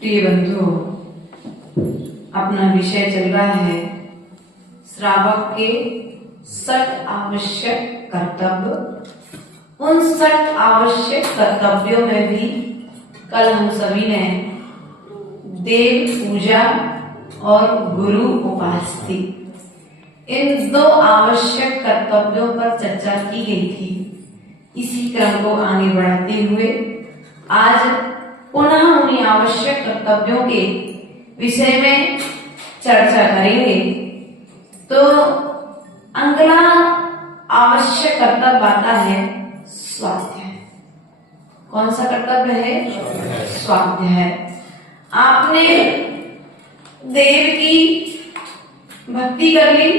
प्रिय बंधु, अपना विषय चल रहा है श्रावक के 60 आवश्यक कर्तव्य। उन 60 आवश्यक कर्तव्यों में भी कल हम सभी ने देव पूजा और गुरु उपासना इन 2 आवश्यक कर्तव्यों पर चर्चा की गई थी। इसी क्रम को आगे बढ़ाते हुए आज पुनः उन्हीं आवश्यक कर्तव्यों के विषय में चर्चा करेंगे। तो अगला आवश्यक कर्तव्य आता है स्वाध्याय। कौन सा कर्तव्य है? स्वाध्याय। आपने देव की भक्ति कर ली,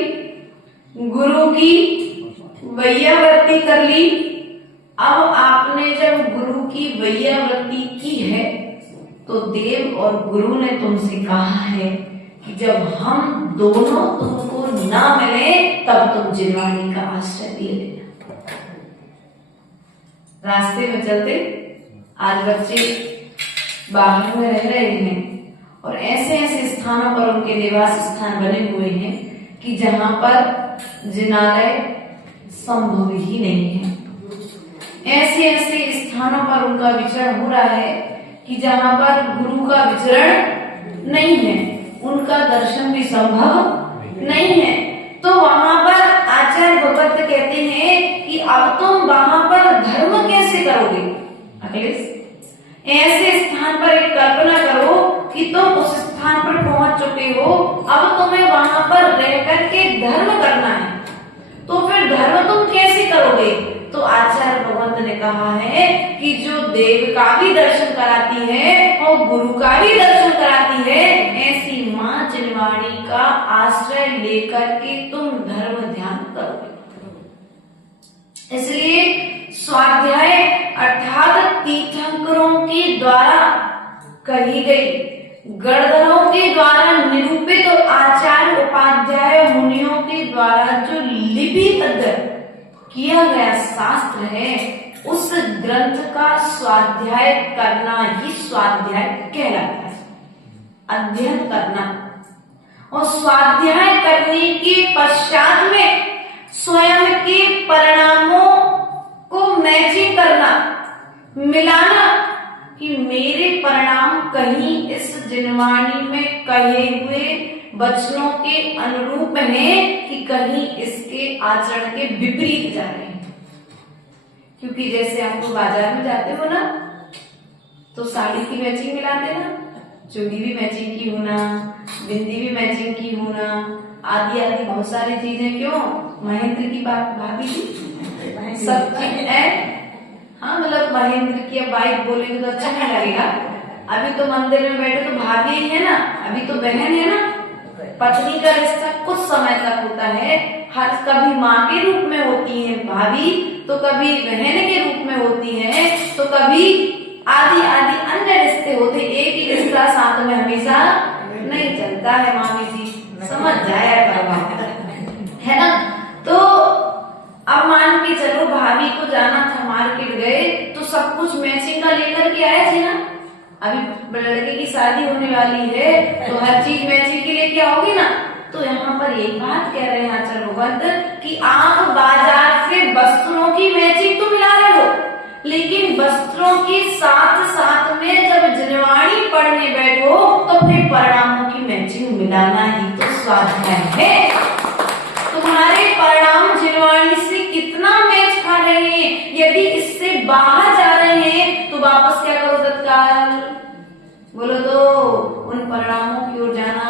गुरु की वैयावृत्ति कर ली। अब आपने जब गुरु की वैयावृत्ति की है तो देव और गुरु ने तुमसे कहा है कि जब हम दोनों तुमको ना मिले तब तुम जिनवाणी का आश्रय ले लेना। रास्ते में चलते आज बच्चे बाहर में रह रहे हैं और ऐसे ऐसे स्थानों पर उनके निवास स्थान बने हुए हैं कि जहां पर जिनालय संभव ही नहीं है। ऐसे ऐसे स्थानों पर उनका विचरण हो रहा है कि जहां पर गुरु का विचरण नहीं है, उनका दर्शन भी संभव नहीं है। तो वहां पर आचार्य भगवत कहते हैं कि अब तुम वहां पर धर्म कैसे करोगे? ऐसे स्थान पर एक कल्पना करो कि तुम उस स्थान पर पहुंच चुके हो, अब तुम्हें वहां पर रह करके धर्म करना है। तो फिर धर्म तुम कैसे करोगे? तो आचार्य भगवंत ने कहा है कि जो देव का भी दर्शन कराती है और गुरु का भी दर्शन कराती है, ऐसी माँ जिनवाणी का आश्रय लेकर के तुम धर्म ध्यान करोगे। इसलिए स्वाध्याय अर्थात तीर्थंकरों के द्वारा कही गई, गणधरों के द्वारा निरूपित और आचार्य उपाध्याय मुनियों के द्वारा जो लिपिबद्ध किया गया शास्त्र है, उस ग्रंथ का स्वाध्याय करना ही स्वाध्याय कहलाता है। अध्ययन करना और स्वाध्याय करने के पश्चात में स्वयं के परिणामों को मैचिंग करना, मिलाना कि मेरे परिणाम कहीं इस जिनवाणी में कहे हुए वचनों के अनुरूप हैं कि कहीं इसके आचरण के विपरीत जा रहे हैं। क्योंकि जैसे आप लोग बाजार में जाते हो ना, तो साड़ी की मैचिंग मिलाते ना, चूड़ी भी मैचिंग की होना, बिंदी भी मैचिंग की होना, आदि आदि बहुत सारी चीजें। क्यों? महेंद्र की बात भाभी जी सब चीज है। हाँ, मतलब महेंद्र की बाइक बोलेंगे तो अच्छा नहीं लगेगा। अभी तो मंदिर में बैठे तो भाभी ही है ना, अभी तो बहन है ना। पत्नी का रिश्ता कुछ समय तक होता है, हर कभी माँ के रूप में होती है भाभी, तो कभी बहन के रूप में होती है, तो कभी आदि आदि अन्य रिश्ते होते। एक ही रिश्ता साथ में हमेशा नहीं चलता है। मामी जी समझ जाया है ना। तो अब मान के चलो भाभी को जाना था, मार्केट गए तो सब कुछ मैचिंग का लेकर के आए थे ना। अभी लड़के की शादी होने वाली है तो हर चीज मैचिंग के लेके आओगे ना। तो यहाँ पर एक बात कह रहे हैं आचार्य भगवंत कि आप बाजार से वस्त्रों की मैचिंग तो मिला रहे हो, लेकिन वस्त्रों के साथ साथ में जब जिनवाणी पढ़ने बैठो तो फिर परिणामों की मैचिंग मिलाना ही तो स्वाध्याय है। तुम्हारे परिणाम जिनवाणी से कितना मैच खा रहे हैं। यदि इससे बाहर जा रहे हैं तो वापस क्या करो तत्काल? बोलो तो उन परिणामों की ओर जाना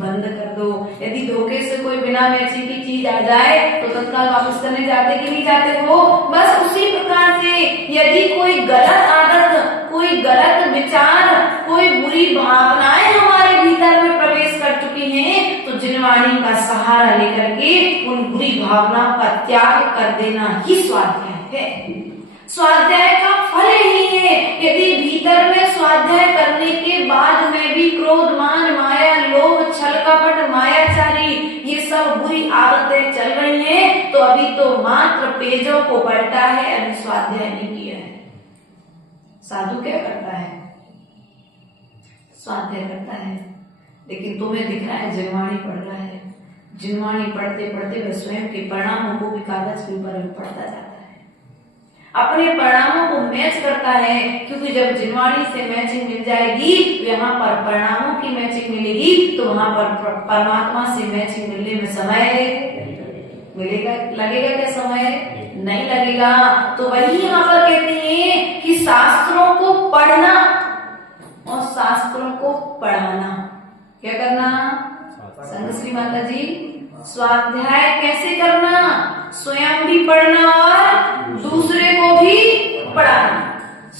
बंद कर दो। यदि धोखे से कोई बिना मैचिंग की चीज आ जाए तो तत्काल वापस करने जाते कि नहीं जाते हो? बस उसी प्रकार से यदि कोई गलत आदत, कोई गलत विचार, कोई बुरी भावनाएं हमारे भीतर में प्रवेश कर चुकी हैं, तो जिनवाणी का सहारा लेकर के उन बुरी भावनाओं का त्याग कर देना ही स्वाध्याय है। स्वाध्याय का फल यही है। यदि भीतर में स्वाध्याय करने के बाद में भी क्रोध, मान, माया, लोभ, छल, कपट, मायाचारी ये सब बुरी आदतें चल रही हैं, तो अभी तो मात्र पेजों को पढ़ता है, अभी स्वाध्याय नहीं किया है। साधु क्या करता है? स्वाध्याय करता है, लेकिन तुम्हें दिख रहा है जिनवाणी पढ़ रहा है। जिनवाणी पढ़ते पढ़ते वह स्वयं के परिणामों को भी कागज के ऊपर पढ़ता जाता है, अपने परिणामों को मैच करता है। क्योंकि जब जिनवाणी से मैचिंग मिल जाएगी, यहाँ पर परिणामों की मैचिंग मिलेगी, तो वहां पर परमात्मा से मैचिंग मिलने में समय मिलेगा, लगेगा क्या समय? नहीं लगेगा। तो वही यहाँ पर कहते हैं कि शास्त्रों को पढ़ना और शास्त्रों को पढ़ाना, क्या करना? संगश्री माता जी, स्वाध्याय कैसे करना? स्वयं भी पढ़ना और दूसरे को भी पढ़ाना।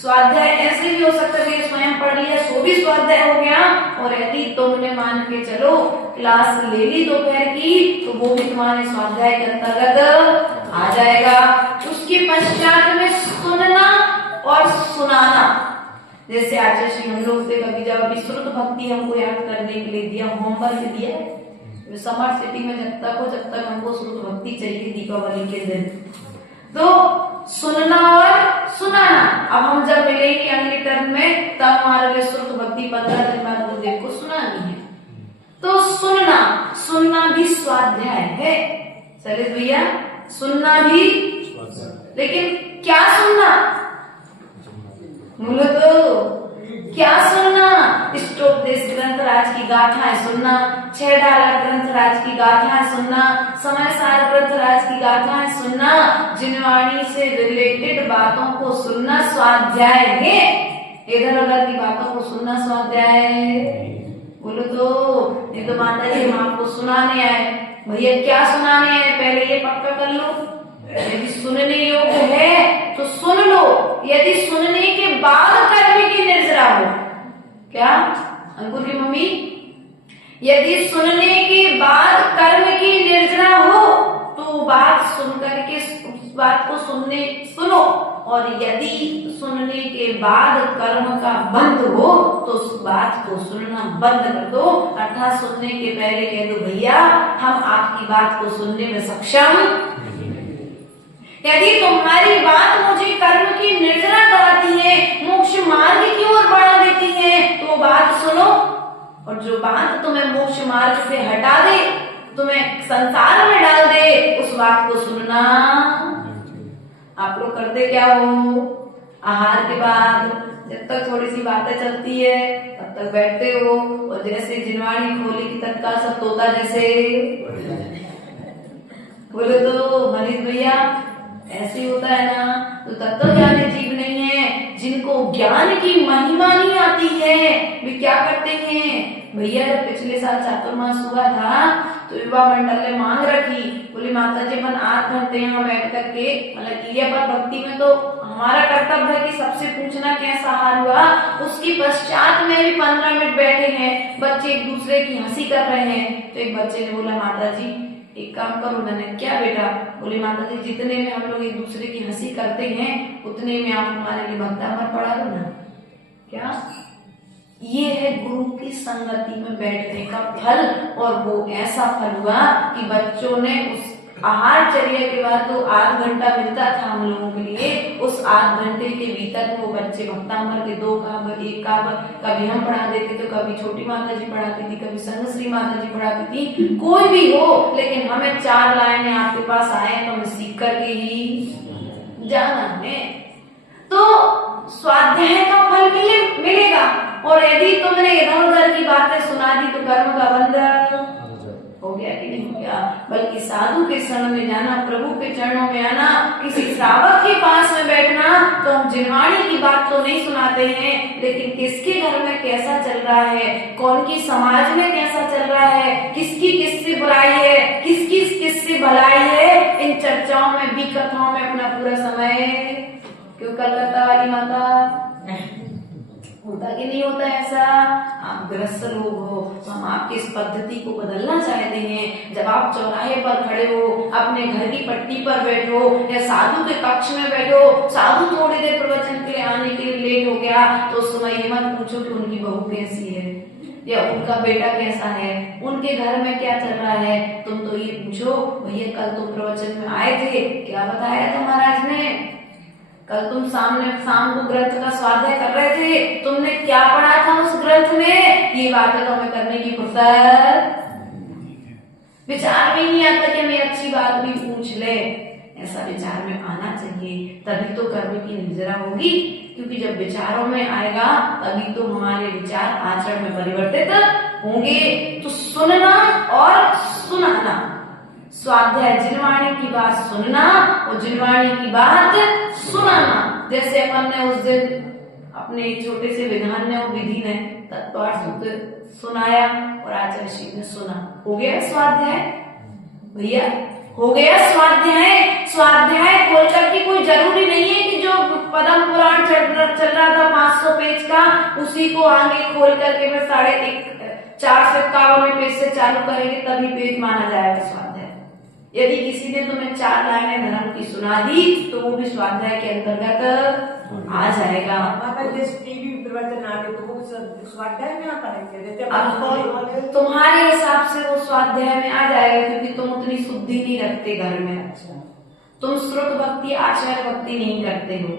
स्वाध्याय ऐसे भी हो सकता है कि स्वयं पढ़ लिया सो भी स्वाध्याय हो गया, और यदि तुमने मान के चलो क्लास ले ली दोपहर की, तो वो भी तुम्हारे स्वाध्याय के अंतर्गत आ जाएगा। उसके पश्चात में सुनना और सुनाना। जैसे आचार्य श्री हम लोग से कभी जब विस्तृत भक्ति हमको याद करने के लिए दिया, होमवर्क दिया है समर सिटी में, जब तक हमको श्रुत भक्ति चाहिए दीपावली के दिन, तो सुनना और सुनाना। अब हम जब मिलेंगे अगले टर्म में, तब हमारे लिए श्रुत भक्ति 15 दिन बाद गुरुदेव को सुनानी है। तो सुनना भी स्वाध्याय है। चलिए भैया, सुनना भी, लेकिन क्या सुनना? बोलो तो क्या सुनना? इष्टोपदेश ग्रंथराज की गाथाएं सुनना, 6 डाला ग्रंथराज की गाथाएं सुनना, समय सार ग्रंथराज की गाथाएं सुनना, जिनवाणी से रिलेटेड बातों को सुनना, स्वाध्याय में इधर उधर की बातों को सुनना, स्वाध्याय बोलो तो। ये तो माता जी हम आपको सुनाने आए, भैया क्या सुनाने आए पहले ये पक्का कर लो। यदि सुनने योग्य है तो सुन लो, यदि सुनने के बाद कर्म की निर्जरा हो, क्या अंकुर की मम्मी, यदि सुनने के बाद कर्म की निर्जरा हो तो बात सुन करके उस बात को सुनो, और यदि सुनने के बाद कर्म का बंद हो तो उस बात को सुनना बंद कर दो। अर्थात सुनने के पहले कह दो भैया हम आपकी बात को सुनने में सक्षम, यदि तुम्हारी बात मुझे कर्म की निर्जरा कराती है, मोक्ष मार्ग की ओर बढ़ा देती है, तो बात सुनो, और जो बात तुम्हें मोक्ष मार्ग से हटा दे, तुम्हें संसार में डाल दे, उस बात को सुनना। आप लोग करते क्या हो, आहार के बाद जब तक थोड़ी सी बातें चलती है तब तक बैठते हो, और जैसे जिनवाणी खोली की तत्काल सब तोता जैसे बोले तो मनीष भैया ऐसे होता है ना। तो तत्व ज्ञानी जीव नहीं है, जिनको ज्ञान की महिमा नहीं आती है, वे क्या करते हैं भैया। जब पिछले साल चातुर्मास हुआ था तो युवा मंडल ने मांग रखी, बोली माता जी अपन 8 घंटे यहाँ बैठ करके, मतलब क्रिया पर भक्ति में तो हमारा कर्तव्य है कि सबसे पूछना कैसा हाल हुआ। उसके पश्चात में भी 15 मिनट बैठे हैं, बच्चे एक दूसरे की हंसी कर रहे हैं। तो एक बच्चे ने बोला माता जी एक काम करो। मैंने क्या बेटा, बोली माता जी जितने में हम लोग एक दूसरे की हंसी करते हैं उतने में आप हमारे लिए भक्तामर पढ़ा दो ना। क्या ये है गुरु की संगति में बैठने का फल। और वो ऐसा फल हुआ कि बच्चों ने उस आहार चर्या के बाद तो 8 घंटा मिलता था हम लोगों के लिए, उस 8 घंटे के भीतर वो बच्चे भक्तामर के 2 काव्य 1 काव्य कभी हम पढ़ा देते तो कभी छोटी माता जी पढ़ाती थी, कभी संगश्री माता जी पढ़ाती थी, कोई भी हो, लेकिन हमें 4 लाइनें आपके पास आए तो हमें सीख करके ही जाना है। तो स्वाध्याय का फल मिलेगा। और यदि तुमने इधर उधर की बातें सुना दी तो कर्म का बंधन हो गया कि नहीं हो गया। बल्कि साधु के शरण में जाना, प्रभु के चरणों में आना, किसी श्रावक के पास में बैठना। तो हम जिनवाणी की बात तो नहीं सुनाते हैं, लेकिन किसके घर में कैसा चल रहा है, कौन की समाज में कैसा चल रहा है, किसकी किससे बुराई है, किसकी किससे भलाई है, इन चर्चाओं में भी कथाओं में अपना पूरा समय क्यों कलकत्ता वाली माता होता कि नहीं होता ऐसा। आप ग्रस्त लोग हो तो हम आपकी इस पद्धति को बदलना चाहते हैं। जब आप चौराहे पर खड़े हो, अपने घर की पट्टी पर बैठो या साधु के कक्ष में बैठो, साधु थोड़ी देर प्रवचन के लिए आने के लिए लेट हो गया तो उस समय ये मत पूछो कि उनकी बहू कैसी है या उनका बेटा कैसा है, उनके घर में क्या चल रहा है। तुम तो ये पूछो भैया कल तुम प्रवचन में आए थे, क्या बताया था महाराज ने, कल तुम शाम को ग्रंथ का स्वाध्याय कर रहे थे, तुमने क्या पढ़ा था उस ग्रंथ में। ये बातें तो हमें करने की फुर्सत विचार में नहीं आता कि हमें अच्छी बात भी पूछ ले। ऐसा विचार में आना चाहिए, तभी तो कर्म की निर्जरा होगी। क्योंकि जब विचारों में आएगा तभी तो हमारे विचार आचरण में परिवर्तित होंगे। तो सुनना और सुनाना, स्वाध्याय जिनवाणी की बात सुनना और जिनवाणी की बात सुनाना। जैसे अपन ने उस दिन अपने छोटे से विधान ने और विधि ने तत्पाठ सूत्र सुनाया और आचार्य श्री ने सुना, हो गया स्वाध्याय भैया, हो गया स्वाध्याय। स्वाध्याय खोल करके कोई जरूरी नहीं है कि जो पद्म पुराण चल रहा था 500 पेज का उसी को आगे खोल करके मैं 451 पेज से चालू करेंगे तभी पेज माना जाएगा स्वाध्याय। यदि किसी ने तुम्हें 4 लाइनें धर्म की सुना दी तो वो भी स्वाध्याय के अंतर्गत आ जाएगा। टीवी प्रवचन आ गए तो वो स्वाध्याय में आता है, तुम्हारे हिसाब से वो स्वाध्याय में आ जाएगा क्योंकि तुम उतनी शुद्धि नहीं रखते घर में। अच्छा, तुम श्रुत भक्ति आचार्य भक्ति नहीं करते हो।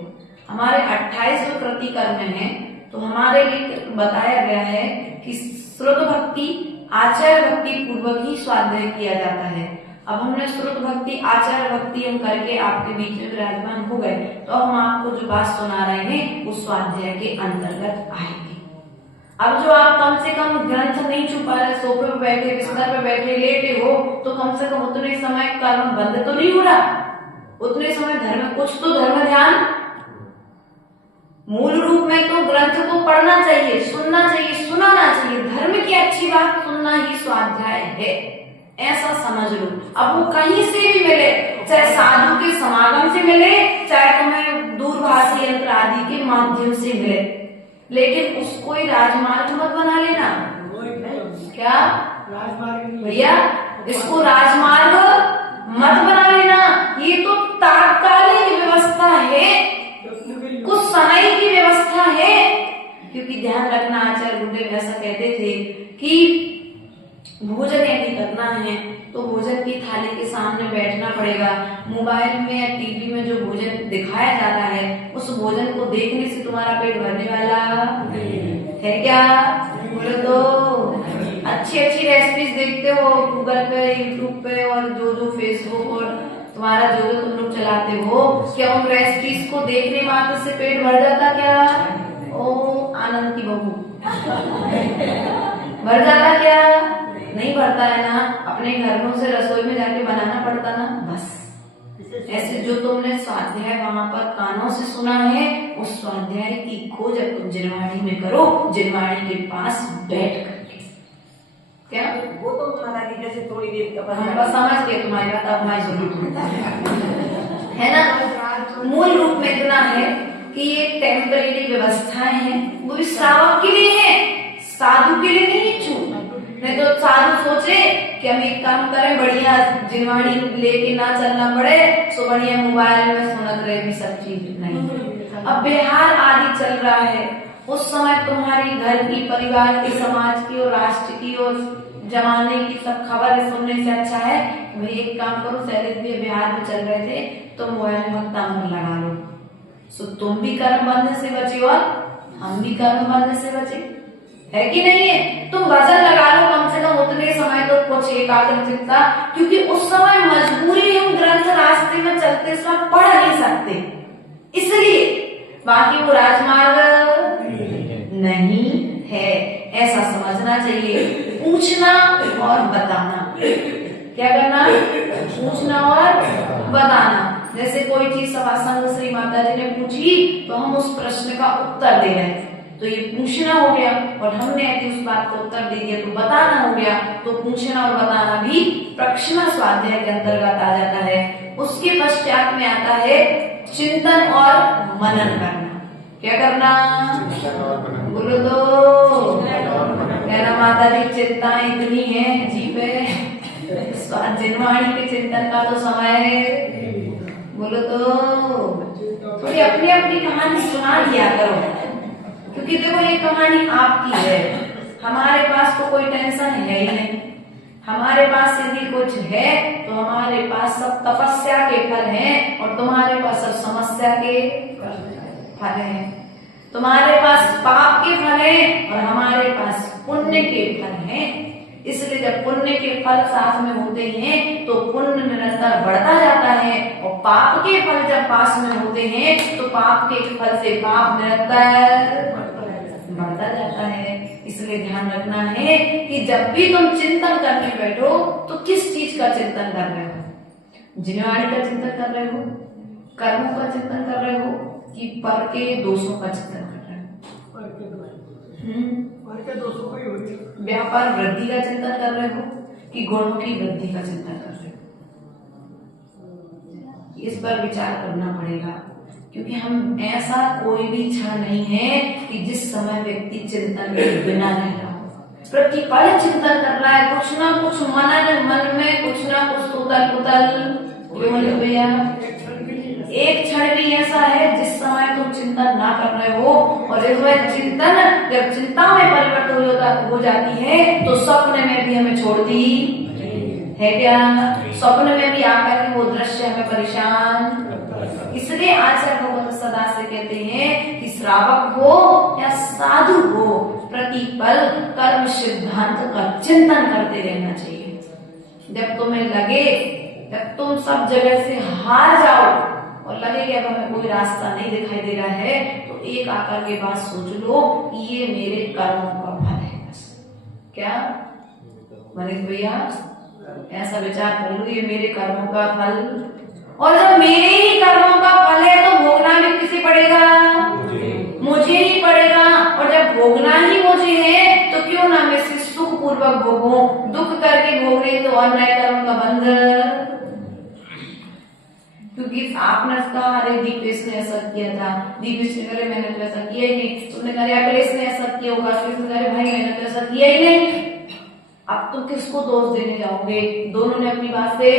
हमारे 28वें कृति कर्म है तो हमारे लिए बताया गया है कि श्रुत भक्ति आचार्य भक्ति पूर्वक ही स्वाध्याय किया जाता है। अब हमने श्रुत भक्ति आचार्य भक्ति हम करके आपके बीच में विराजमान हो गए, तो हम आपको जो बात सुना रहे हैं उस स्वाध्याय के अंतर्गत आएंगे। अब जो आप कम से कम ग्रंथ नहीं छू पा रहे, सोफे पे बैठे, बिस्तर पे बैठे, लेटे हो, तो कम से कम उतने समय कर्म बंद तो नहीं हो रहा, उतने समय धर्म, कुछ तो धर्म ध्यान। मूल रूप में तो ग्रंथ को पढ़ना चाहिए, सुनना चाहिए, सुनाना चाहिए। धर्म की अच्छी बात सुनना ही स्वाध्याय है, ऐसा समझ लो। अब वो कहीं से भी मिले, चाहे साधु के समागम से मिले, चाहे तुम्हें दूरभाष यंत्र आदि के माध्यम से मिले, लेकिन उसको ही राजमार्ग मत बना लेना। क्या भैया, इसको राजमार्ग मत बना लेना। ये तो तात्कालिक व्यवस्था है, कुछ समय की व्यवस्था है। क्योंकि ध्यान रखना, आचार्य गुरुदेव ऐसा कहते थे कि भोजन यदि करना है तो भोजन की थाली के सामने बैठना पड़ेगा। मोबाइल में या टीवी में जो भोजन दिखाया जाता है, उस भोजन को देखने से तुम्हारा पेट भरने वाला है क्या? बोलो तो। अच्छी अच्छी रेसिपीज देखते हो गूगल पे, यूट्यूब पे, और जो फेसबुक और तुम्हारा जो तुम लोग चलाते हो, क्या उन रेसिपीज को देखने मात्र से पेट भर जाता क्या? ओ आनंद की बहू, भर जाता क्या? नहीं भरता है ना। अपने घर में उसे रसोई में जाके बनाना पड़ता ना, बस। ऐसे जो तुमने स्वाध्याय वहां पर कानों से सुना है, उस स्वाध्याय की खोज अब तुम जिनवाणी में करो, जिनवाणी के पास बैठ करके। क्या वो तो महाराज जी जैसे थोड़ी देर हम बस समझ गए तुम्हारी बात, अब हमारी जरूरत है ना। मूल रूप में इतना है कि ये टेम्परेरी व्यवस्थाएं हैं, वो भी श्रावक के लिए है, साधु के लिए नहीं छूट। नहीं तो साधु सोचे कि हम एक काम करें, बढ़िया जिनवाणी लेके ना चलना पड़े, तो बढ़िया मोबाइल में सुनत रहे भी सब चीज। नहीं, अब बिहार आदि चल रहा है, उस समय तुम्हारी घर की, परिवार की, समाज की और राष्ट्र की और जमाने की सब खबर सुनने से अच्छा है भाई एक काम करो, शैलेश भी बिहार में चल रहे थे तो मोबाइल में भक्तांबर लगा लो, सो तुम भी कर्म बंधन से बचे और हम भी कर्म बंधन से बचे, है कि नहीं है? तुम भजन लगा लो कम से कम उतने समय तो कुछ एकाग्रचित्ता, क्योंकि उस समय मजबूरी हम ग्रंथ रास्ते में चलते समय पढ़ नहीं सकते, इसलिए। बाकी वो राजमार्ग नहीं है, ऐसा समझना चाहिए। पूछना और बताना, क्या करना? पूछना और बताना। जैसे कोई चीज सभासंग श्री माता जी ने पूछी तो हम उस प्रश्न का उत्तर दे रहे हैं, तो ये पूछना हो गया, और हमने यदि उस बात को उत्तर दे दिया तो बताना हो गया। तो पूछना और बताना भी प्रश्न स्वाध्याय के अंतर्गत आ जाता है। उसके पश्चात में आता है चिंतन और मनन करना। क्या करना? बोलो तो। कहना माता जी चिंता इतनी है जी पे, जिनवाणी के चिंतन का तो समय है। बोलो तो। थोड़ी अपनी अपनी कहानी सुना दिया करो, क्योंकि देखो ये कहानी आपकी है, हमारे पास तो कोई टेंशन है ही नहीं। हमारे पास यदि कुछ है तो हमारे पास सब तपस्या के फल हैं, और तुम्हारे पास सब समस्या के फल हैं। तुम्हारे पास पाप के फल हैं और हमारे पास पुण्य के फल हैं। इसलिए जब पुण्य के फल साथ में होते हैं तो पुण्य निरंतर बढ़ता जाता है, और पाप के फल जब पास में होते हैं तो पाप के फल से पाप निरंतर बढ़ता जाता है। इसलिए ध्यान रखना है कि जब भी तुम चिंतन करने बैठो तो किस चीज का चिंतन कर रहे हो? जिनवाणी का चिंतन कर रहे हो, कर्मों का चिंतन कर रहे हो, कि पर के दोषों का चिंतन कर रहे हो? पर के दोषों का ही हो गया। व्यापार वृद्धि का चिंतन कर रहे हो कि गुणों की वृद्धि का चिंतन कर रहे हो? इस पर विचार करना पड़ेगा, क्योंकि हम ऐसा कोई भी क्षण नहीं है कि जिस समय व्यक्ति चिंतन के बिना रह रहा हो। प्रतिपल चिंतन कर रहा है, कुछ ना कुछ मनन, मन में कुछ ना कुछ उतल पुतल। भैया एक क्षण भी ऐसा है जिस समय तुम चिंतन ना कर रहे हो, और चिंतन जब चिंता में परिवर्तन हो जाती है तो स्वप्न में भी हमें छोड़ती है क्या? स्वप्न में भी आकर के वो दृश्य हमें परेशान। इसलिए आचार्य भगवत सदा से कहते हैं कि श्रावक हो या साधु हो, प्रतिपल कर्म सिद्धांत का चिंतन करते रहना चाहिए। जब तुम्हें लगे, जब तुम सब जगह से हार जाओ और लगे कि अब हमें कोई रास्ता नहीं दिखाई दे रहा है, तो एक आकर के बात सोच लो, ये मेरे कर्मों का फल है। बस क्या मनीष भैया, ऐसा विचार कर लो, ये मेरे कर्मों का फल, और जब मेरे ही कर्मों का फल है तो भोगना भी किसे पड़ेगा? मुझे ही पड़ेगा। और जब भोगना ही मुझे है तो क्यों ना मैं इसे सुख पूर्वक भोगूं, दुख करके भोगे तो और नए कर्म का बंधन। क्योंकि आपने कहा अरे दीपेश ने ऐसा किया था, दीपेश ने करे मैंने तो ऐसा किया ही नहीं, तुमने कहा अखिलेश ने ऐसा किया होगा, अखिलेश ने कहा भाई मैंने तो ऐसा किया ही नहीं। अब तुम किसको दोष देने जाओगे? दोनों ने अपनी बात से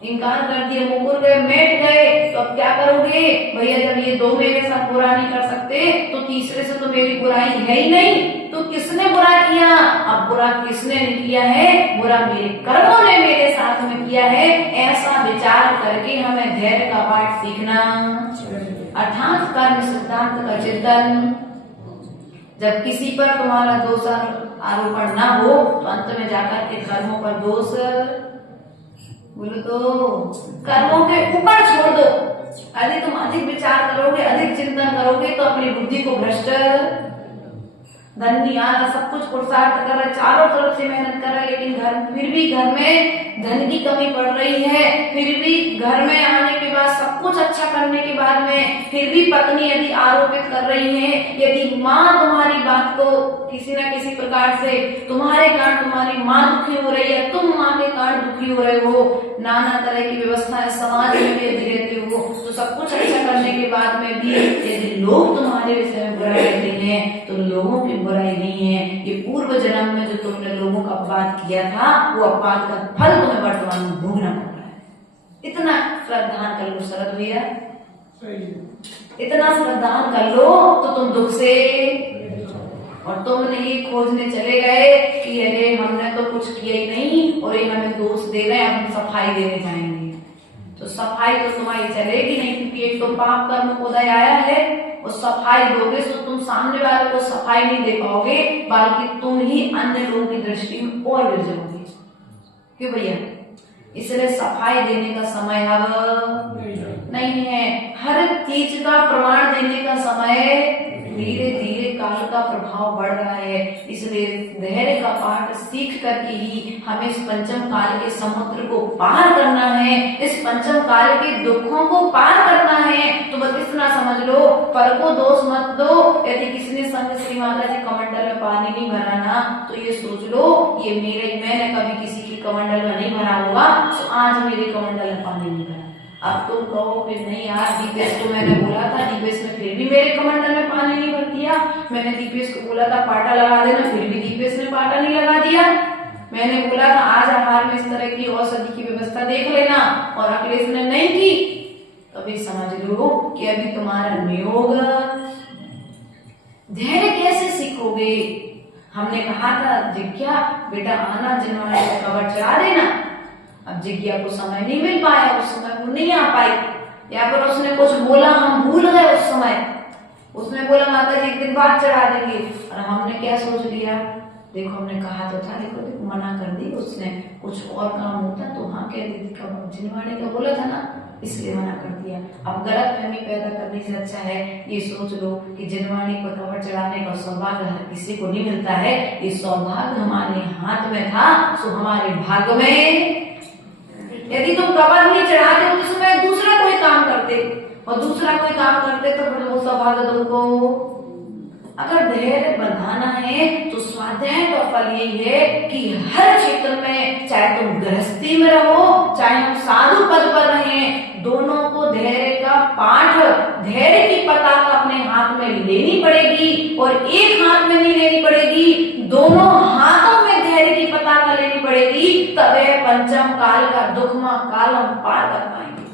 इनकार कर दिया, मुकुर गए, बैठ गए, तो अब क्या करोगे भैया? जब ये दो मेरे साथ बुरा नहीं कर सकते तो तीसरे से तो मेरी बुराई है ही नहीं, तो किसने बुरा किया? अब बुरा किसने नहीं किया है? बुरा मेरे कर्मों ने मेरे साथ में किया है। ऐसा विचार करके हमें धैर्य का पाठ सीखना, अर्थात कर्म सिद्धांत का चिंतन। जब किसी पर तुम्हारा दोष आरोपण ना हो तो अंत में जाकर के कर्मों पर दोष बोलो, तो कर्मों के ऊपर छोड़ दो। यदि तुम अधिक विचार करोगे, अधिक चिंतन करोगे तो अपनी बुद्धि को भ्रष्ट, धन आ रहा, सब कुछ पुरुषार्थ कर रहा, चारों तरफ से मेहनत कर रहा है, लेकिन फिर भी घर में धन की कमी पड़ रही है, फिर भी घर में आने के बाद सब कुछ अच्छा करने के बाद में फिर भी पत्नी यदि आरोपित कर रही है, यदि माँ तुम्हारी बात को किसी न किसी प्रकार से तुम्हारे कारण तुम्हारी माँ दुखी हो रही है, तुम माँ के कारण दुखी हो रहे हो, नाना तरह की व्यवस्थाएं समाज में भी यदि रहते हो, तो सब कुछ अच्छा करने के बाद में भी यदि लोग तुम्हारे विषय में बुरा कहते हैं तो लोगों की बुराई नहीं है, ये पूर्व जन्म में जो तुमने लोगों का अपवाद किया था वो अपवाद का फल तुम्हें वर्तमान में भोगना पड़ रहा है। इतना श्रद्धान कर लो शरद भैया, इतना श्रद्धान कर लो तो तुम दुख से, और तुम नहीं खोजने चले गए कि अरे हमने तो कुछ किया ही नहीं और ये हमें दोष दे रहे हैं, हम सफाई देने जाएंगे, तो सफाई तो तुम्हारी चलेगी नहीं, क्योंकि एक तो पाप कर्म उदय आया है, और सफाई दोगे तो तुम सामने वाले को सफाई नहीं दे पाओगे, बल्कि तुम ही अन्य लोगों की दृष्टि में और गिर जाओगे। क्यों भैया? इसलिए सफाई देने का समय अब नहीं है, हर चीज का प्रमाण देने का समय धीरे धीरे काल का प्रभाव बढ़ रहा है। इसलिए धैर्य का पाठ सीख करके ही हमें इस पंचम काल के समुद्र को पार करना है, इस पंचम काल के दुखों को पार करना है। तो बस इतना समझ लो, पर को दोष मत दो। यदि किसी ने संग श्री माता जी कमंडल में पानी नहीं भरा ना, तो ये सोच लो ये मैंने कभी किसी की कमंडल में नहीं भरा होगा, तो आज मेरे कमंडल में पानी नहीं भरा। अब तुम कहो कि नहीं यार दीपेश को मैंने बोला था, दीपेश ने फिर भी मेरे कमंडल में पानी नहीं भर दिया, मैंने दीपेश को बोला था पाटा लगा देना, फिर भी दीपेश ने पाटा नहीं लगा दिया, मैंने बोला था आज आहार में इस तरह की औषधि की व्यवस्था देख लेना और अखिलेश ने नहीं की, तो अभी समझ लो कि अभी तुम्हारा नियोग। धैर्य कैसे सीखोगे? हमने कहा था जिज्ञा बेटा आना जिन्होंने कवर चढ़ा देना। अब जिज्ञा को समय नहीं मिल पाया, उस समय वो नहीं आ पाई, या फिर उसने कुछ बोला हम भूल गए, उस समय उसने बोला माता जी एक दिन बाद चढ़ा देंगे, और हमने क्या सोच लिया, देखो हमने कहा तो था, देखो देखो मना कर दी उसने, कुछ और काम होता तो हाँ कह देती, कब जिनवाने का बोला था ना, इसलिए मना कर दिया। अब गलत फहमी पैदा करने से अच्छा है ये सोच लो कि जिनवाणी पर कवर चढ़ाने का सौभाग्य हर किसी को नहीं मिलता है, ये सौभाग्य हमारे हाथ में था, सो हमारे भाग्य में। यदि तुम कवर नहीं चढ़ाते तो उसमें दूसरा कोई काम करते, और दूसरा कोई काम करते तो फिर वो सौभाग्य तुमको। अगर धैर्य बढ़ाना है तो स्वाध्याय का फल यही है कि हर क्षेत्र में, चाहे तुम गृहस्थी में रहो चाहे हम साधु पद पर रहें, दोनों को धैर्य का पाठ, धैर्य की पताका अपने हाथ में लेनी पड़ेगी, और एक हाथ में नहीं लेनी पड़ेगी, दोनों हाथों में धैर्य की पताका लेनी पड़ेगी, तब पंचम काल का दुखमा काल हम पार कर पाएंगे।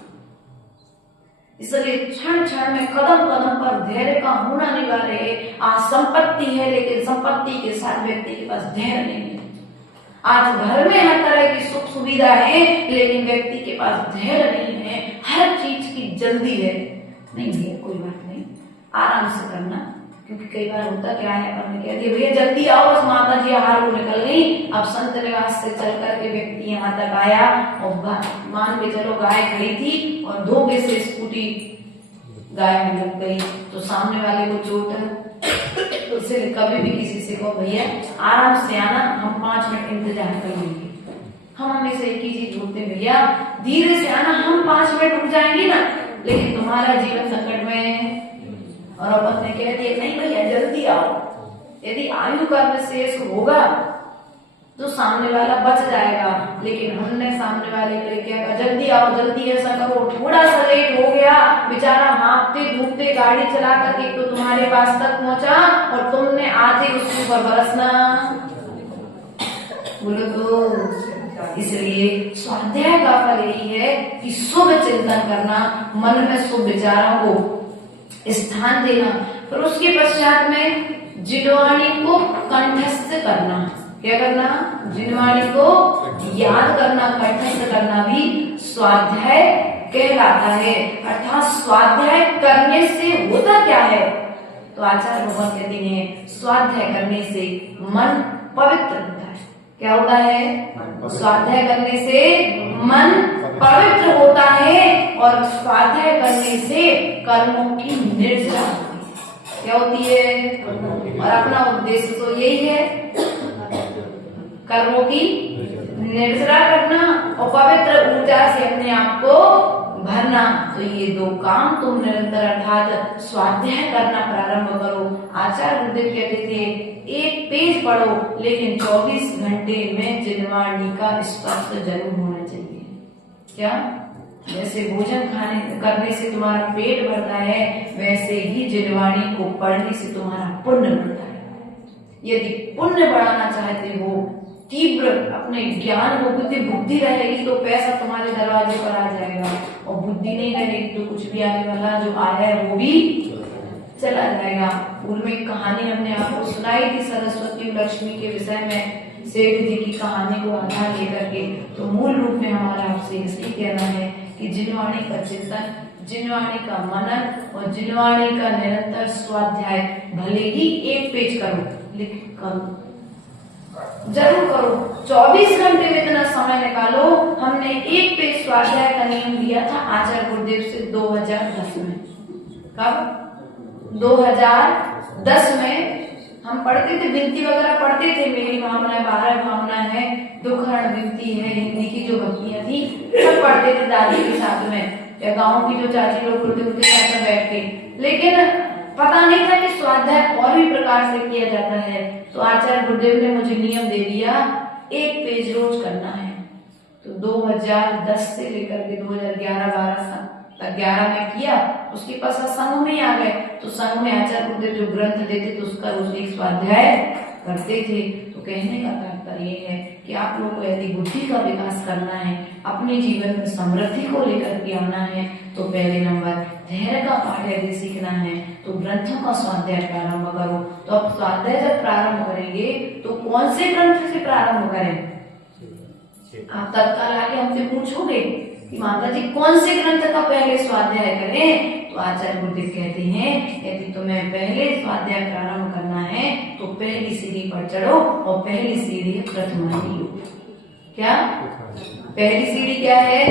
इसलिए क्षण क्षण में कदम कदम पर धैर्य का होना अनिवार्य है। आज संपत्ति है लेकिन संपत्ति के साथ व्यक्ति के पास धैर्य नहीं है। आज घर में हर तरह की सुख सुविधा है लेकिन व्यक्ति के पास धैर्य नहीं है, हर चीज की जल्दी है। नहीं है कोई बात नहीं, आराम से करना, क्योंकि कई बार होता क्या है, अपन ने कह दिया भैया जल्दी आओ, बस माता जी आहार को निकल गई। अब संत निवास से चल करके व्यक्ति यहाँ तक आया और मान के चलो गाय खड़ी थी और धोखे से स्कूटी गाय में लग गई, तो सामने वाले को चोट है। उससे कभी भी किसी से कहो भैया आराम से आना, हम 5 मिनट इंतजार कर लेंगे। हम हमेशा एक ही चीज बोलते हैं, भैया धीरे से आना, हम 5 मिनट रुक जाएंगे ना, लेकिन तुम्हारा जीवन संकट में है। और अपन ने कह दिया नहीं भैया जल्दी आओ। यदि आयु का शेष होगा तो सामने वाला बच जाएगा, लेकिन हमने सामने वाले के लिए क्या कहा, जल्दी आओ जल्दी ऐसा करो। थोड़ा सा लेट हो गया, बेचारा हाँफते धूपते गाड़ी चला करके तो तुम्हारे पास तक पहुंचा और तुमने आते उसके ऊपर बरसना। बोलो तो इसलिए स्वाध्याय का फल यही है कि शुभ चिंतन करना, मन में शुभ विचारों को स्थान देना, फिर उसके पश्चात में जिनवाणी को कंठस्थ करना। क्या करना, जिनवाणी को याद करना, कंठस्थ करना भी स्वाध्याय कहलाता है। अर्थात स्वाध्याय करने से होता क्या है, तो आचार्य भगवान कहते हैं स्वाध्याय करने से मन पवित्र होता है। क्या होता है, स्वाध्याय करने से मन पवित्र होता है और स्वाध्याय करने से कर्मों की निर्जरा होती है। क्या होती है, और अपना उद्देश्य तो यही है, कर्मों की निर्जरा करना और पवित्र ऊर्जा से अपने आप को भरना। तो ये 2 काम तुम निरंतर अर्थात स्वाध्याय करना प्रारंभ करो। आचार्य गुरुदेव कहते थे 1 पेज पढ़ो लेकिन 24 घंटे में जिनवाणी का स्पर्श जरूर होना चाहिए। क्या, जैसे भोजन खाने करने से तुम्हारा पेट भरता है, वैसे ही जिनवाणी को पढ़ने से तुम्हारा पुण्य बढ़ता है। यदि पुण्य बढ़ाना चाहते हो, तीव्र अपने ज्ञान को, बुद्धि रहेगी तो पैसा तुम्हारे दरवाजे पर आ जाएगा, और बुद्धि नहीं रहेगी तो कुछ भी आने वाला जो आया है वो भी चला जाएगा। पूर्व में एक कहानी हमने आपको सुनाई थी सरस्वती लक्ष्मी के विषय में, सेठ जी की कहानी को आधार लेकर के। तो मूल रूप में हमारा आपसे यही कहना है कि जिनवाणी का चिंतन, जिनवाणी का मनन और जिनवाणी का निरंतर स्वाध्याय भले ही 1 पेज करो लेकिन करो, जरूर करो। 24 घंटे में इतना समय निकालो। हमने 1 पेज स्वाध्याय का नियम लिया था आचार्य गुरुदेव से 2010 में। कब, 2010 में हम पढ़ते थे, विनती वगैरह पढ़ते थे। मेरी भावना 12 भावना है, दुखहरण विनती है, हिंदी की जो भक्तियां थी सब पढ़ते थे दादी के साथ में, या गाँव की जो चाची लोग होते उनके साथ में बैठ के। लेकिन पता नहीं था कि स्वाध्याय और भी प्रकार से किया जाता है। तो आचार्य गुरुदेव ने मुझे नियम दे दिया 1 पेज रोज करना है। तो 2010 से लेकर के 2011-12 तक 11 में किया। उसके पश्चात संघ में आ गए, तो संघ में आचार्य गुरुदेव जो ग्रंथ देते तो उसका रोज 1 स्वाध्याय करते थे। तो कहने का तात्पर्य ये है कि आप लोगों को यदि बुद्धि का विकास करना है, अपने जीवन में समृद्धि को लेकर के आना है, तो पहले नंबर धैर्य का पाठ यदि सीखना है तो ग्रंथों का स्वाध्याय प्रारंभ करो। तो अब स्वाध्याय जब प्रारंभ करेंगे तो कौन से ग्रंथ से प्रारंभ करें? आप तत्काल आके हमसे पूछोगे कि माता जी कौन से ग्रंथ का पहले स्वाध्याय करें? तो आचार्य गुरुदेव कहते हैं यदि तुम्हें पहले स्वाध्याय प्रारंभ करना है तो पहली सीढ़ी पर चढ़ो, और पहली सीढ़ी है प्रथमानी योग। क्या पहली सीढ़ी क्या है?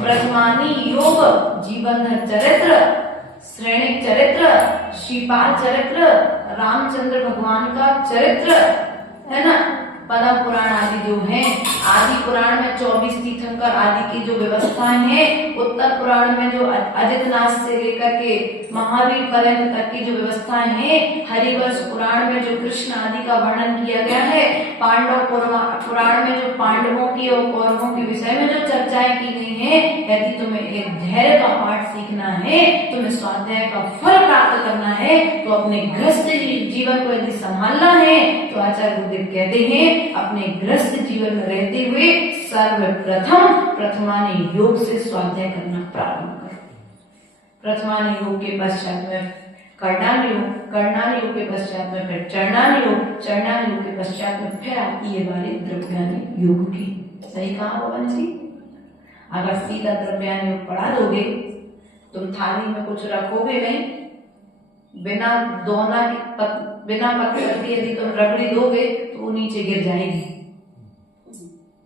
प्रथमानी योग, जीवन चरित्र, श्रेणिक चरित्र, श्रीपाद चरित्र, रामचंद्र भगवान का चरित्र है ना, पद्म पुराण आदि जो हैं। आदि पुराण में 24 तीर्थंकर आदि की जो व्यवस्थाएं हैं, उत्तर पुराण में जो अजितनाथ से लेकर के महावीर पर्यंत तक की जो व्यवस्थाएं हैं, हरिवंश पुराण में जो कृष्ण आदि का वर्णन किया गया है, पांडव पुराण में जो पांडवों की और कौरवों के विषय में जो चर्चाएं की गई हैं। यदि तुम्हें एक धैर्य का पाठ सीखना है, तुम्हें स्वाध्याय का फल प्राप्त करना है, तो अपने गृहस्थ जीवन को यदि संभालना है तो आचार्य गुरुदेव कहते हैं अपने गृहस्थ जीवन में रहते हुए सर्वप्रथम प्रथमानी योग से स्वाध्याय करना प्रारंभ करो। प्रथमानी योग के पश्चात में कर्णानी योग, कर्णानी योग के पश्चात में फिर चरणानी योग, चरणानी योग के पश्चात में फिर आती है बारी द्रव्यानी योग की। सही कहा पवन जी? अगर सीधा द्रव्यानी योग पढ़ा दोगे, तुम थाली में कुछ रखोगे नहीं, बिना पत्थर के यदि तुम रबड़ी दोगे तो वो नीचे गिर जाएगी।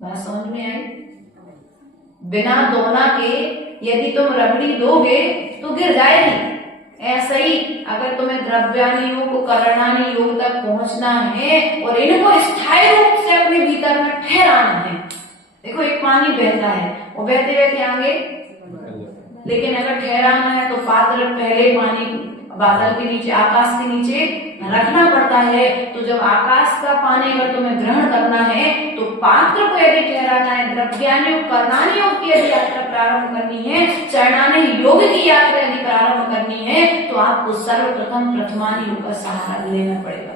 बात समझ में आई? बिना दोना के यदि तुम रबड़ी दोगे तो गिर जाएगी। ऐसा ही अगर तुम्हें द्रव्यानि योग करणानि योग तक पहुंचना है और इनको स्थायी रूप से अपने भीतर में ठहराना है। देखो एक पानी बहता है, वो बहते बहते आगे, लेकिन अगर ठहराना है तो पात्र पहले पानी बादल के नीचे, आकाश के नीचे रखना पड़ता है। तो जब आकाश का पानी अगर तुम्हें ग्रहण करना है तो पात्र को यदि ठहराना है, द्रव्यानि करणानि योग की यदि यात्रा प्रारंभ करनी है, चरणानि योग की यात्रा यदि प्रारंभ करनी है तो आपको सर्वप्रथम प्रथमानि योग का सहारा लेना पड़ेगा।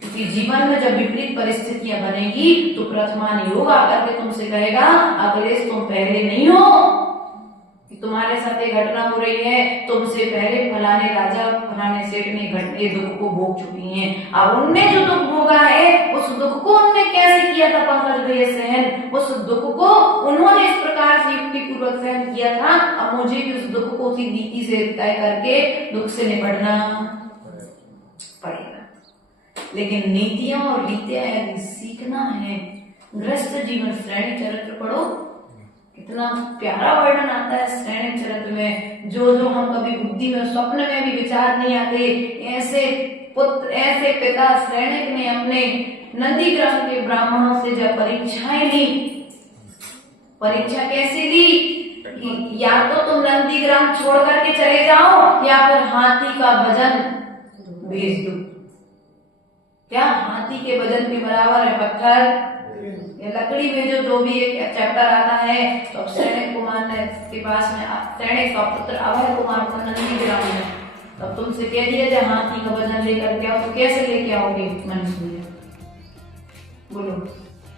क्योंकि जीवन में जब विपरीत परिस्थितियां बनेगी तो प्रथमानि योग आकर के तुमसे कहेगा अखिलेश तुम पहले नहीं हो, तुम्हारे साथ एक घटना हो रही है, तुमसे पहले फलाने राजा फलाने सेठ ने घटने दुख को भोग चुकी हैं। अब उनने जो दुख भोगा है उस दुख को उन्होंने कैसे किया था पंकज भैया सहन, उस दुख को उन्होंने इस प्रकार से युक्ति पूर्वक सहन किया था। अब मुझे भी उस दुख को उसी नीति से तय करके दुख से निपटना पड़ेगा। लेकिन नीतियां और रीतियां यदि सीखना है, गृहस्थ जीवन श्रेणी चरित्र पढ़ो, कितना प्यारा वर्णन आता है श्रेणी चरित्र में। जो हम कभी बुद्धि में स्वप्न में भी विचार नहीं आते, ऐसे पुत्र ऐसे पिता श्रेणिक ने अपने नंदीग्राम के ब्राह्मणों से जब परीक्षाएं ली, परीक्षा कैसी ली कि या तो तुम नंदीग्राम छोड़ करके चले जाओ या फिर हाथी का वजन भेज दो। क्या हाथी के वजन के बराबर है पत्थर? लकड़ी में जो भी एक चैप्टर आता है तो सैनिक कुमार ने के पास में सैनिक का पुत्र अभय कुमार को नंदीग्राम में, तब तुमसे कह दिया जाए हाथी का वजन लेकर के आओ, तो कैसे लेके आओगे? मंजूर बोलो,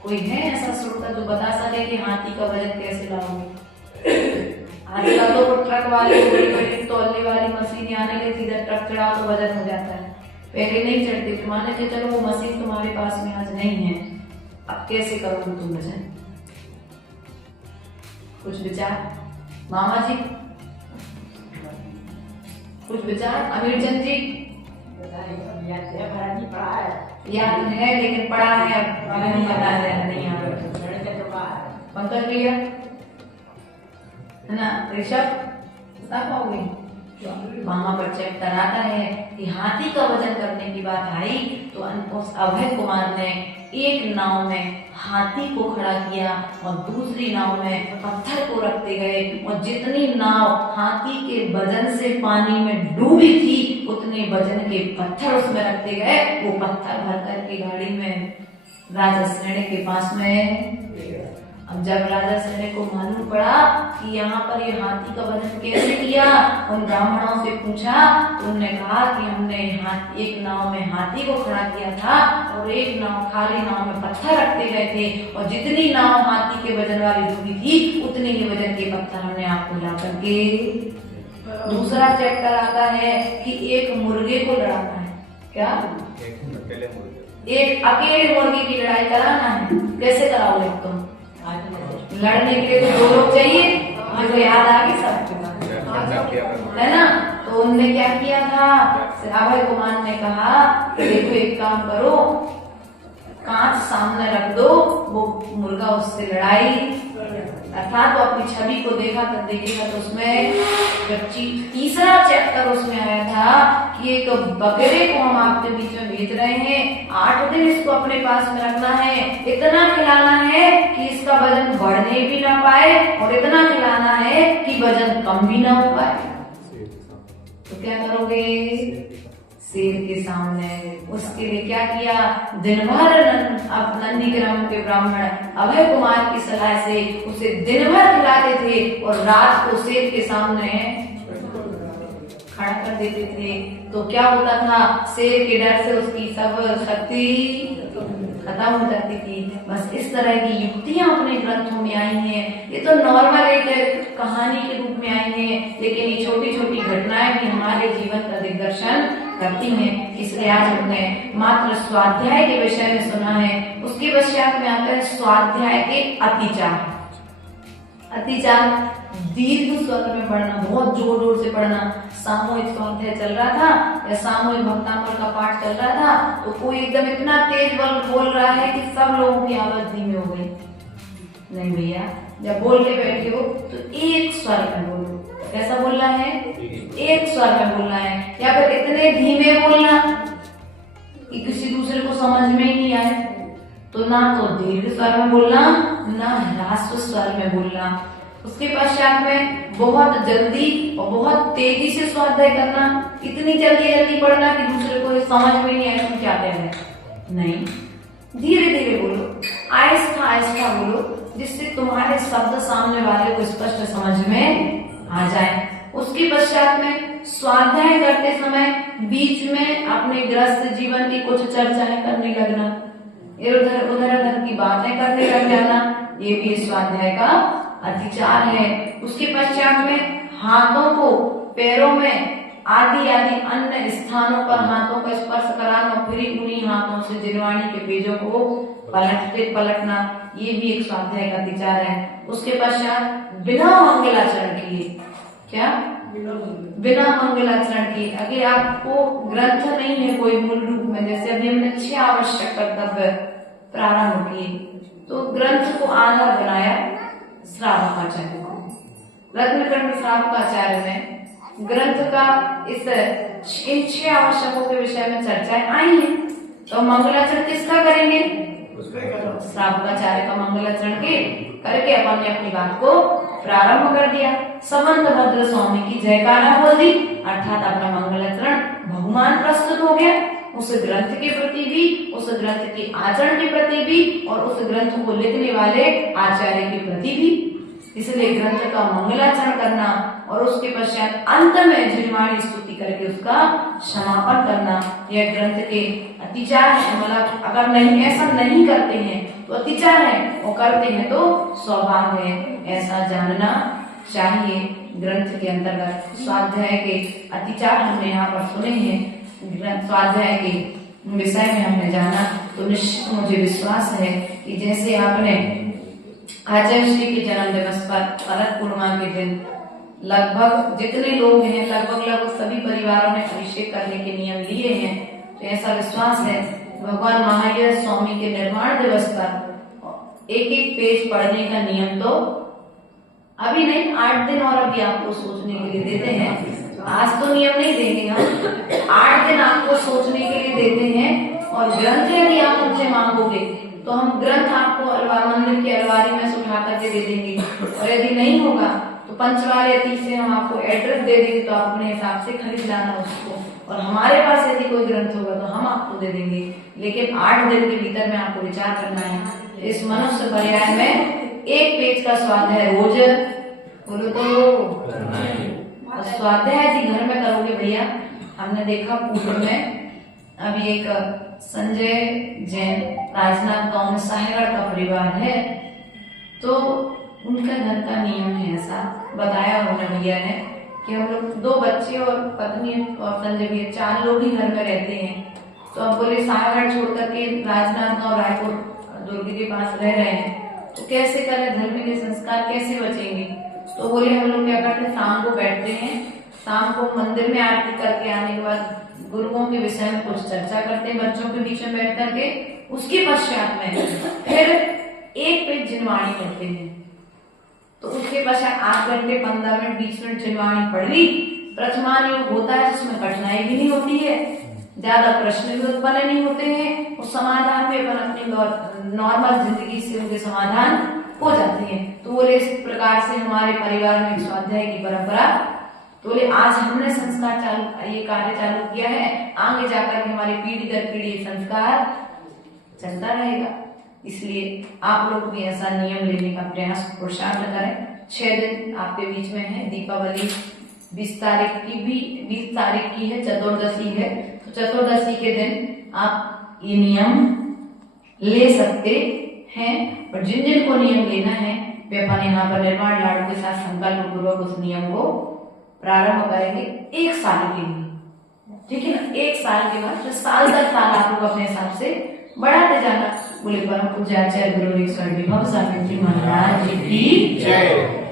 कोई है ऐसा श्रोता जो बता सके कि हाथी का वजन कैसे लाओगे? आजकल तो ट्रक वाली बड़ी बड़ी तौलने वाली मशीन आने के सीधा ट्रक चढ़ाओ तो वजन हो जाता है, पहले नहीं चढ़ती। मान लीजिए चलो वो मशीन तुम्हारे पास में आज नहीं है, अब कैसे करोगे तुम वजन? कुछ विचार मामा जी, कुछ विचार अमीर चंद जी? याद है लेकिन पढ़ा है, अब नहीं बता नहीं आ रहा। पंकज भैया है ना, ऋषभ बता पाओगे? मामा पर चैप्टर आता है कि हाथी का वजन करने की बात आई तो उस अभय कुमार ने एक नाव में हाथी को खड़ा किया और दूसरी नाव में पत्थर को रखते गए, और जितनी नाव हाथी के वजन से पानी में डूबी थी उतने वजन के पत्थर उसमें रखते गए। वो पत्थर भर करके गाड़ी में राजा श्रेणी के पास में। अब जब राजा श्रेणी को मालूम पड़ा कि यहाँ पर ये हाथी का वजन कैसे किया, उन ब्राह्मणों से पूछा तो उन्होंने कहा कि हमने एक नाव में हाथी को खड़ा किया था और एक नाव खाली नाव में पत्थर रखते गए थे, और जितनी नाव हाथी के वजन वाली डूबी थी उतने ही वजन के पत्थर हमने आपको ला करके। दूसरा चैप्टर आता है कि एक मुर्गे को लड़ाना है। क्या? एक अकेले मुर्गे की लड़ाई कराना है। कैसे कराओगे तुम? लड़ने के लिए तो 2 लोग चाहिए, मुझे याद आ गई सब, है ना? तो उनने क्या किया था, अभय कुमार ने कहा देखो एक काम करो, कांच सामने रख दो, वो मुर्गा उससे लड़ाई, अर्थात वो अपनी छवि को देखा कर देखेगा। तो उसमें जब तीसरा चैप्टर उसमें आया था कि एक बकरे को हम आपके बीच में भेज रहे हैं, 8 दिन इसको अपने पास में रखना है, इतना खिलाना है कि इसका वजन बढ़ने भी ना पाए और इतना खिलाना है कि वजन कम भी ना हो पाए। तो क्या करोगे? शेर के सामने। उसके लिए क्या किया, दिन भर अब नंदीग्राम के ब्राह्मण अभय कुमार की सलाह से उसे दिन भर खिलाते थे और रात को शेर के सामने खड़ा कर देते थे। तो क्या होता था, शेर के डर से उसकी सब शक्ति खत्म हो जाती थी। बस इस तरह की युक्तियां अपने ग्रंथों में आई हैं। ये तो नॉर्मल एक कहानी के रूप में आई हैं, लेकिन ये छोटी छोटी घटनाएं भी हमारे जीवन का दिग्दर्शन करती हैं। इसलिए आज हमने मात्र स्वाध्याय के विषय में सुना है। उसके पश्चात में आता है स्वाध्याय के अतिचार। अतिचार दीर्घ स्वर में पढ़ना, बहुत जोर जोर से पढ़ना। सामूहिक स्वाध्याय चल रहा था या सामूहिक भक्तामृत का पाठ चल रहा था, तो कोई एकदम इतना तेज बोल रहा है कि सब लोगों की आवाज धीमी हो गई। नहीं भैया, जब बोल के बैठे हो तो एक स्वर में बोलो। कैसा बोलना है? एक स्वर में बोलना है। या फिर इतने धीमे बोलना कि किसी दूसरे को समझ में ही नहीं आए। तो ना तो दीर्घ स्वर में बोलना, ना ह्रस्व स्वर में बोलना। उसके पश्चात में बहुत जल्दी और बहुत तेजी से स्वाध्याय करना, इतनी जल्दी जल्दी पढ़ना कि दूसरे को समझ में नहीं आए तुम क्या कह रहे हैं। नहीं, धीरे धीरे बोलो, आहिस्ता आहिस्ता बोलो, जिससे तुम्हारे शब्द सामने वाले को स्पष्ट समझ में आ जाए। उसके पश्चात में स्वाध्याय करते समय बीच में अपने गृहस्थ जीवन की कुछ चर्चाएं करने लगना, इधर उधर की बातें करने लग जाना, ये भी स्वाध्याय का अतिचार है। उसके पश्चात में हाथों को पैरों में आदि आदि अन्य स्थानों पर हाथों का स्पर्श कराना, फिर उन्हीं हाथों से जिह्वाणी के पेजों को पलटना, ये भी एक स्वाध्याय का अतिचार है। उसके पश्चात बिना मंगलाचरण किए, क्या बिना मंगलाचरण किए, अगर आपको ग्रंथ नहीं है कोई मूल रूप में, जैसे अभी हमने 6 आवश्यक कर्तव्य प्रारंभ किए, तो ग्रंथ को आधार बनाया श्रावकाचार्य को। रत्नकर्ण श्रावकाचार्य में ग्रंथ का इन 6 आवश्यकों के विषय में चर्चाएं आई है। तो मंगलाचरण किसका करेंगे? श्रावकाचार्य का मंगलाचरण करके अपन ने अपनी बात को प्रारंभ कर दिया। समंत भद्र स्वामी की जयकारा बोल दी, अर्थात अपना मंगलाचरण बहुमान प्रस्तुत हो गया, उस ग्रंथ के प्रति भी, उस ग्रंथ के आचरण के प्रति भी, और उस ग्रंथ को लिखने वाले आचार्य के प्रति भी। इसलिए ग्रंथ का मंगलाचरण करना और उसके पश्चात अंत में जिह्वाणी स्तुति करके उसका समापन करना, यह ग्रंथ के अतिचार है। मतलब अगर नहीं ऐसा नहीं करते हैं तो अतिचार है, और करते हैं तो सौभाग्य है, ऐसा जानना चाहिए। ग्रंथ के अंतर्गत स्वाध्याय के अतिचार हमने यहाँ पर सुने हैं, स्वाध्याय के विषय में हमने जाना, तो निश्चित मुझे विश्वास है कि जैसे आपने आचार्य श्री के जन्म दिवस पर शरद पूर्णिमा के दिन लगभग जितने लोग हैं, लगभग सभी परिवारों ने अभिषेक करने के नियम लिए हैं, तो ऐसा विश्वास है भगवान महावीर स्वामी के निर्माण दिवस पर एक एक पेज पढ़ने का नियम तो अभी नहीं, 8 दिन और अभी आपको सोचने के लिए देते हैं। आज तो नियम नहीं देंगे हम, 8 दिन आपको सोचने के लिए देते हैं। और ग्रंथ यदि आप उनसे मांगोगे तो हम ग्रंथ आपको मंदिर की अलमारी में से उठा करके दे देंगे, और यदि नहीं होगा तो पंचवार यति से हम आपको एड्रेस दे देंगे, तो आप अपने हिसाब से खरीद लाना उसको, और हमारे पास यदि कोई ग्रंथ होगा तो हम आपको दे देंगे। लेकिन 8 दिन के भीतर में आपको विचार करना है। इस मनुष्य पर्याय में एक पेज का स्वाध्याय रोज बोलो तो स्वाध्याय यदि घर में करोगे भैया, हमने देखा पूर्व में अभी एक संजय जैन राजनाथ गांव में साहेगढ़ का परिवार है, तो उनका घर का नियम है, ऐसा बताया उन्होंने भैया ने कि हम लोग 2 बच्चे और पत्नी और संजय भैया 4 लोग ही घर में रहते हैं। तो अब बोले साहेगढ़ छोड़ करके राजनाथ गांव रायपुर दुर्ग के पास रह रहे हैं, तो कैसे करें, धर्म के संस्कार कैसे बचेंगे। तो बोले हम लोग क्या करते, शाम को बैठते हैं, शाम को मंदिर में आरती करके आने के बाद गुरुओं के विषय में कुछ चर्चा करते हैं बच्चों के बीच में बैठ करके। उसके पश्चात में फिर एक पेज जिह्वाणी पढ़ते हैं, तो उसके पश्चात 8 घंटे 15 मिनट 20 मिनट जिह्वाणी पढ़ ली। प्रथमान योग होता है जिसमें कठिनाई भी नहीं होती है, ज्यादा प्रश्न भी उत्पन्न नहीं होते हैं, उस समाधान में अपन अपनी नॉर्मल जिंदगी से उनके समाधान हो जाते हैं। तो बोले इस प्रकार से हमारे परिवार में स्वाध्याय की परंपरा, तो बोले आज हमने संस्कार ये कार्य चालू किया है, आगे जाकर के हमारी पीढ़ी दर पीढ़ी संस्कार चलता रहेगा। इसलिए आप लोग भी ऐसा नियम लेने का प्रयास पुरुषार्थ करें। 6 दिन आपके बीच में है, दीपावली 20 तारीख की है, चतुर्दशी है, तो चतुर्दशी के दिन आप ये नियम ले सकते हैं। और जिन जिन को नियम लेना है वे अपन यहाँ पर निर्माण लाडू के साथ संकल्प पूर्वक उस नियम को प्रारंभ करेंगे 1 साल के लिए, ठीक है ना। 1 साल के बाद फिर साल दर साल आप लोग अपने हिसाब से बढ़ाते जाना। बोले परम पूज्य आचार्य गुरु विभव स्वामी जी महाराज की जय।